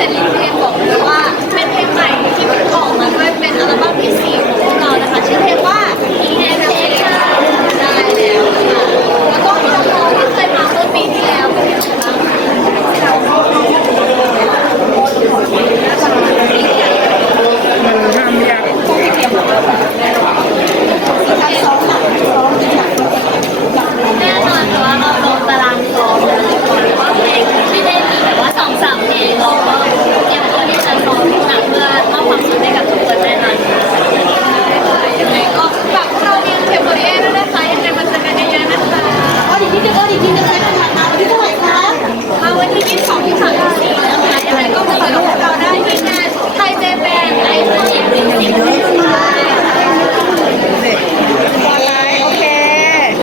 ser